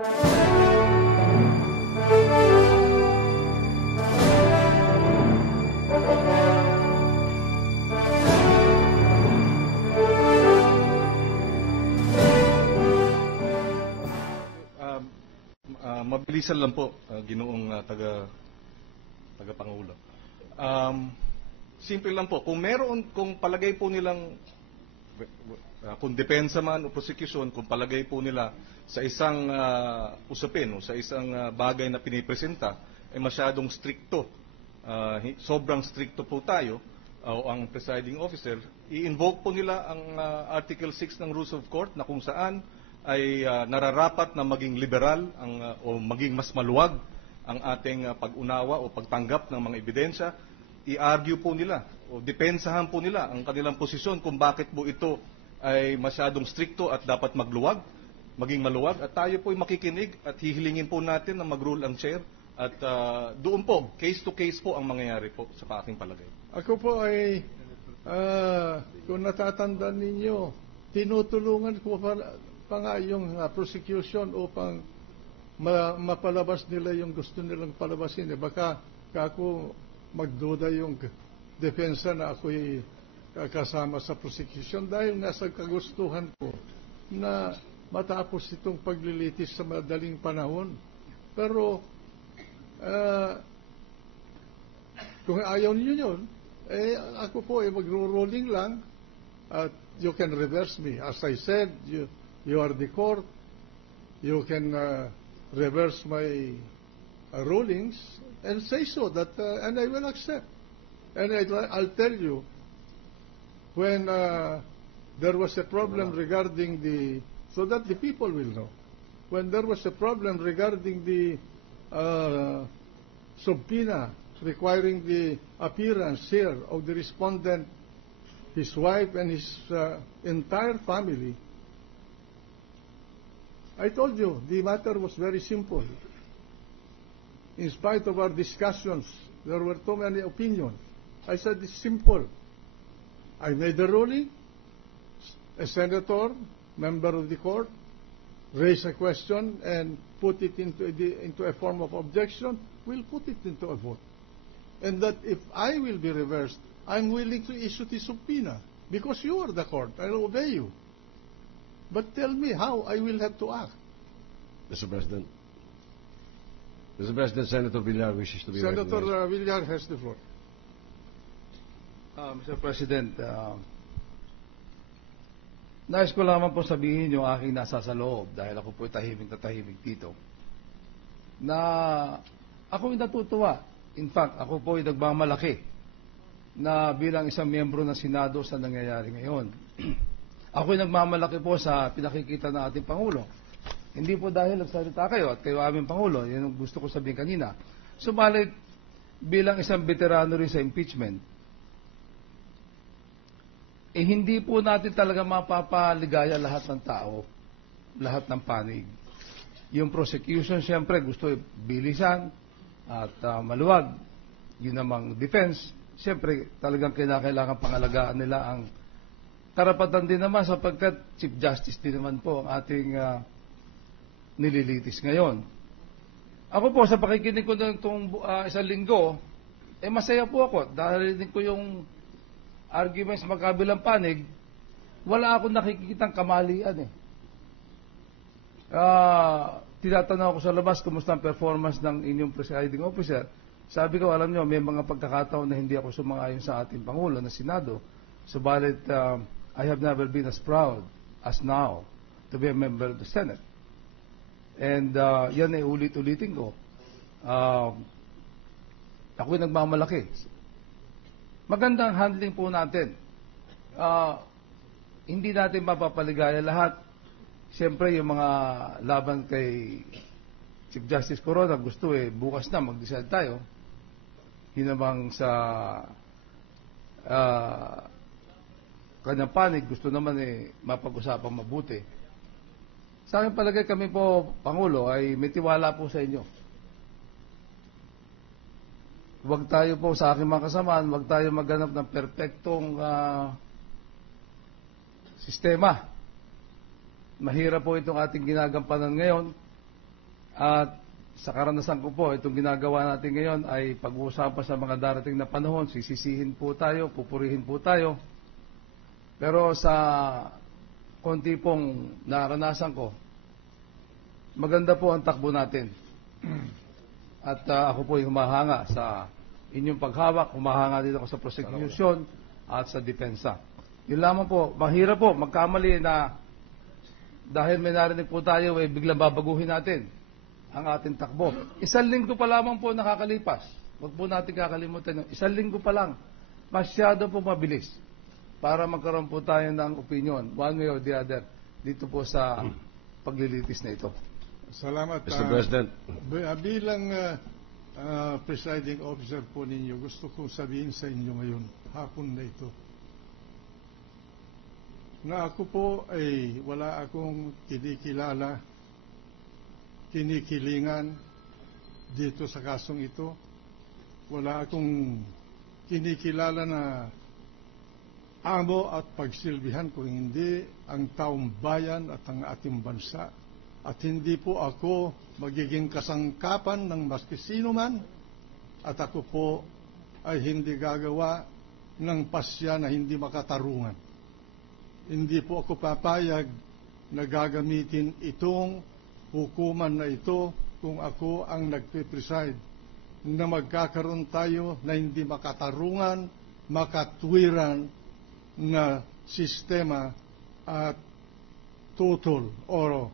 Mabilisan lang po, Ginoong Tagapangulo. Simple lang po, kung palagay po nilang, kung depensa man o prosecution, kung palagay po nila sa isang usapin o sa isang bagay na pinipresenta, ay masyadong stricto, sobrang stricto po tayo, o ang presiding officer, i-invoke po nila ang Article 6 ng Rules of Court na kung saan ay nararapat na maging liberal o maging mas maluwag ang ating pag-unawa o pagtanggap ng mga ebidensya. I-argue po nila o depensahan po nila ang kanilang posisyon kung bakit po ito ay masyadong stricto at dapat maging maluwag. At tayo po ay makikinig at hihilingin po natin na mag-rule ang chair. At doon po, case to case po ang mangyayari po sa aking palagay. Ako po ay, kung natatandaan ninyo, tinutulungan ko pa nga yung prosecution upang mapalabas nila yung gusto nilang palabasin. Baka ako magduda yung depensa na ako'y kasama sa prosecution dahil nasa kagustuhan ko na matapos itong paglilitis sa madaling panahon. Pero kung ayaw niyo yun, ako po ay magro-rolling lang at you can reverse me. As I said, you are the court. You can reverse my rulings and say so that, and I will accept. And I'll tell you, when there was a problem regarding so that the people will know, when there was a problem regarding the subpoena requiring the appearance here of the respondent, his wife, and his entire family, I told you the matter was very simple. In spite of our discussions, there were too many opinions. I said it's simple. I made the ruling. A senator, member of the court, raised a question and put it into a form of objection. We'll put it into a vote. And that if I will be reversed, I'm willing to issue the subpoena because you are the court. I'll obey you. But tell me how I will have to act. Mr. President. Mr. President, Senator Villar wishes to be recognized. Senator Villar has the floor. Mr. President, nais ko lamang po sabihin yung aking nasa sa loob dahil ako po tahimik na tahimik dito na ako'y natutuwa. In fact, ako po ay nagmamalaki na bilang isang miyembro ng Senado sa nangyayari ngayon. Ako'y nagmamalaki po sa pinakikita ng ating Pangulo. Hindi po dahil nagsalita kayo at kayo aming Pangulo, yan ang gusto ko sabihin kanina. Subalit, bilang isang veterano rin sa impeachment, hindi po natin talaga mapapaligaya lahat ng tao, lahat ng panig. Yung prosecution, siyempre, gusto bilisan at maluwag. Yun namang defense, siyempre, talagang kailangan pangalagaan nila ang karapatan din naman sapagkat Chief Justice din naman po ang ating nililitis ngayon. Ako po, sa pakikinig ko itong isang linggo, masaya po ako dahil din ko yung arguments magkabilang panig, wala akong nakikitang kamalian Tinatanong ako sa labas, kumusta ang performance ng inyong presiding officer? Sabi ko, alam nyo, may mga pagkakataon na hindi ako sumang-ayon sa ating Pangulo na Senado. Subalit, I have never been as proud as now to be a member of the Senate. And yan ay ulit-ulitin ko. Ako'y nagmamalaki. Magandang handling po natin. Hindi natin mapapaligaya lahat. Siyempre, yung mga laban kay Chief Justice Corona, gusto bukas na mag-decide tayo. Hinamang sa kanyang panig, gusto naman mapag-usapang mabuti. Sa akin palagay kami po, Pangulo, ay may tiwala po sa inyo. Huwag tayo po sa aking mga kasamaan, huwag tayo maghanap ng perpektong sistema. Mahirap po itong ating ginagampanan ngayon At sa karanasan ko po, itong ginagawa natin ngayon ay pag-uusapan sa mga darating na panahon, sisisihin po tayo, pupurihin po tayo. Pero sa konti pong naranasan ko, maganda po ang takbo natin. At ako po ay humahanga sa inyong paghawak, humahanga din ako sa prosecution at sa depensa. Yun lamang po, mahirap po, magkamali na dahil may narinig po tayo, ay biglang babaguhin natin ang ating takbo. Isang linggo pa lamang po nakakalipas. Huwag po natin kakalimutan. Isang linggo pa lang, masyado po mabilis para magkaroon po tayo ng opinion, one way or the other, dito po sa paglilitis na ito. Salamat. Mr. President. Bilang presiding officer po ninyo, gusto kong sabihin sa inyo ngayon, hapon na ito, na ako po ay wala akong kinikilala, kinikilingan dito sa kasong ito. Wala akong kinikilala na amo at pagsilbihan kung hindi ang taong bayan at ang ating bansa. At hindi po ako magiging kasangkapan ng maski sino man. At ako po ay hindi gagawa ng pasya na hindi makatarungan. Hindi po ako papayag na gagamitin itong hukuman na ito kung ako ang nagpe-preside, na magkakaroon tayo na hindi makatarungan, makatwiran na sistema at tutol o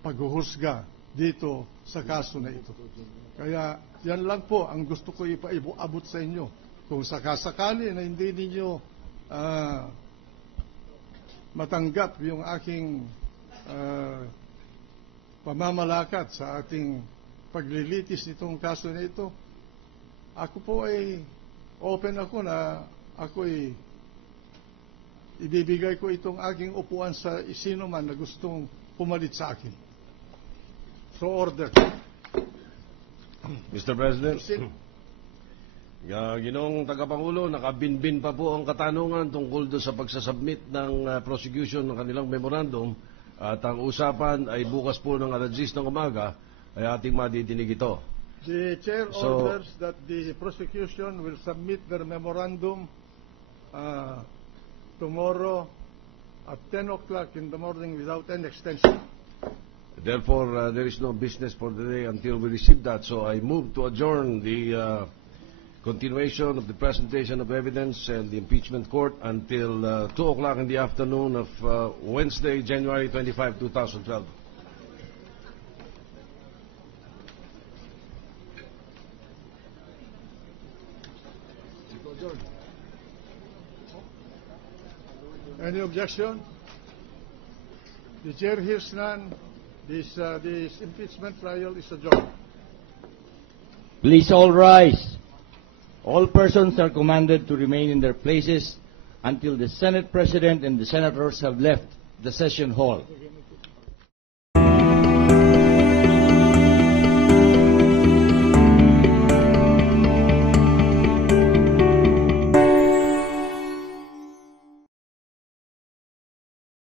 paghuhusga dito sa kaso na ito. Kaya yan lang po ang gusto ko ipaabot sa inyo. Kung sakasakali na hindi ninyo matanggap yung aking pamamalakad sa ating paglilitis nitong kaso na ito, ako po ay open ako na ako ay ibibigay ko itong aking upuan sa sino man na gustong pumalit sa akin. So order. Mr. President, Ginoong Tagapangulo, nakabinbin pa po ang katanungan tungkol doon sa pagsasubmit ng prosecution ng kanilang memorandum, at ang usapan ay bukas po ng alas 10 ng umaga ay ating madidinig ito. The chair orders that the prosecution will submit their memorandum tomorrow at 10 o'clock in the morning without any extension. Therefore, there is no business for the day until we receive that. So I move to adjourn the continuation of the presentation of evidence and the impeachment court until 2 o'clock in the afternoon of Wednesday, January 25, 2012. Any objection? The chair hears none. This impeachment trial is adjourned. Please all rise. All persons are commanded to remain in their places until the Senate President and the senators have left the session hall.